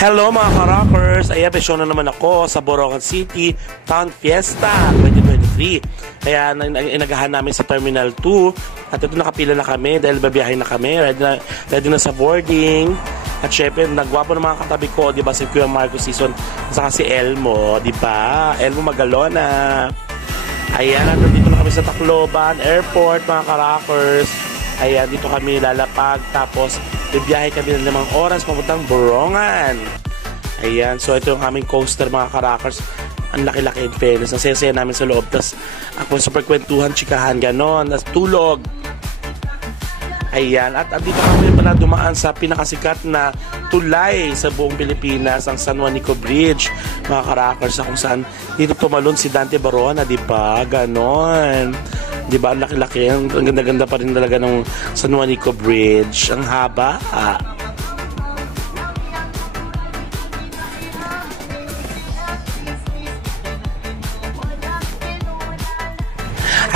Hello mga ka-rockers! Ayan, pesyo na naman ako sa Borongan City Town Fiesta 2023. Kaya inagahan namin sa Terminal 2 at ito nakapila na kami dahil babiyahin na kami. Ready na sa boarding. At syempre, nagwapo ng mga katabi ko, di ba, si Kuya Marco Season at saka si Elmo, di ba? Elmo Magalona. Ayan, nandito na kami sa Tacloban Airport mga ka-rockers. Ayan, dito kami lalapag tapos bibiyahe kami ng 5 oras papuntang Borongan. Ayan, so ito yung aming coaster mga ka-rockers. Ang laki-laki in fairness. Ang saya-saya namin sa loob. Tapos ako super kwentuhan, chikahan, ganon. Tapos tulog. Ayan, at dito kami pala dumaan sa pinakasikat na tulay sa buong Pilipinas, ang San Juanico Bridge, mga ka-rockers, kung saan dito tumalon si Dante Barona, di ba? Ganon. Di ba? Ang laki-laki. Ang ganda-ganda pa rin talaga ng San Juanico Bridge. Ang haba.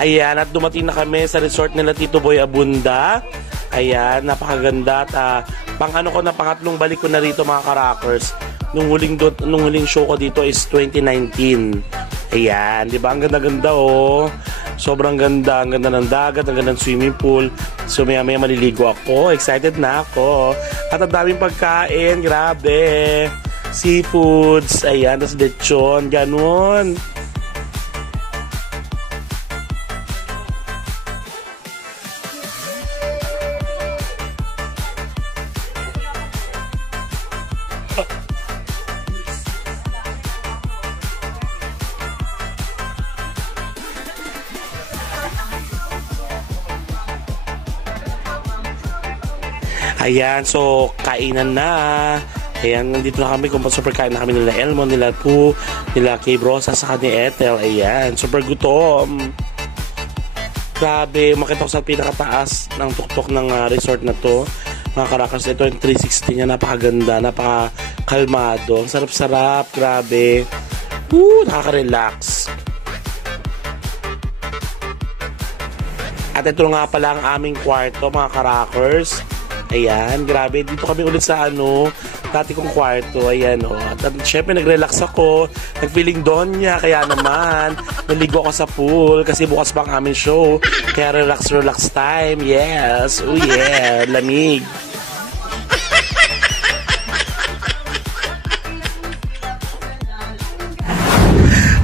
Ayan, at dumating na kami sa resort nila Tito Boy Abunda. Ayan, napakaganda at pangatlong balik ko na rito mga ka-rockers. Nung huling show ko dito is 2019. Ayan, di ba? Ang ganda-ganda oh. Sobrang ganda. Ang ganda ng dagat, ang ganda ng swimming pool. So maya-maya maliligo ako. Excited na ako. At ang daming pagkain. Grabe. Seafoods. Ayan, tas lechon. Ganun. Ayan, so kainan na. Ayan, nandito na kami. Kung super kain na kami nila Elmo, nila Poo, nila Kay Brosa, saka ni Ethel. Ayan, super gutom. Grabe, makita ko sa pinakataas ng tuktok ng resort na to. Mga ka-rockers, ito yung 360 niya. Napakaganda, napakakalmado. Sarap-sarap, grabe. Nakaka-relax. At ito nga pala ang aming kwarto, mga ka-rockers. Ayan, grabe. Dito kami ulit sa dati kong kwarto. Ayan, At syempre, nag-relax ako. Nag-feeling donya. Kaya naman, naligo ako sa pool. Kasi bukas pa ang aming show. Kaya relax time. Yes. Oh yeah. Lamig.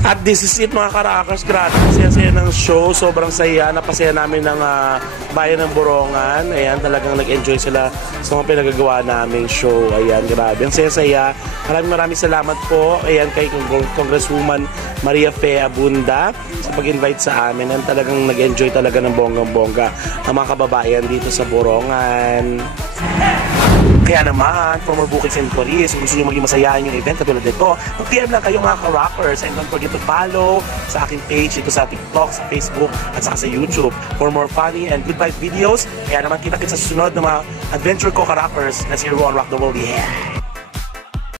At this is it mga ka-rockers. Grabe, saya-saya ng show. Sobrang saya. Napasaya namin ng bayan ng Borongan. Ayan, talagang nag-enjoy sila sa mga pinagagawa naming show. Ayan, grabe. Ang saya-saya. Maraming salamat po. Ayan, kay Congresswoman Maria Fe Abunda sa pag-invite sa amin. Ayan, talagang nag-enjoy talaga ng bonggang-bongga ang mga kababayan dito sa Borongan. Kaya naman, for more bookings and inquiries, kung gusto nyo maging masayahan yung event katulad nito, mag-PM lang kayo mga ka-rockers, and don't forget to follow sa aking page ito sa TikTok, sa Facebook, at saka sa YouTube for more funny and good vibe videos. Kaya naman kita sa susunod na mga adventure ko ka-rockers. Let's hear on Rock the World. Yeah!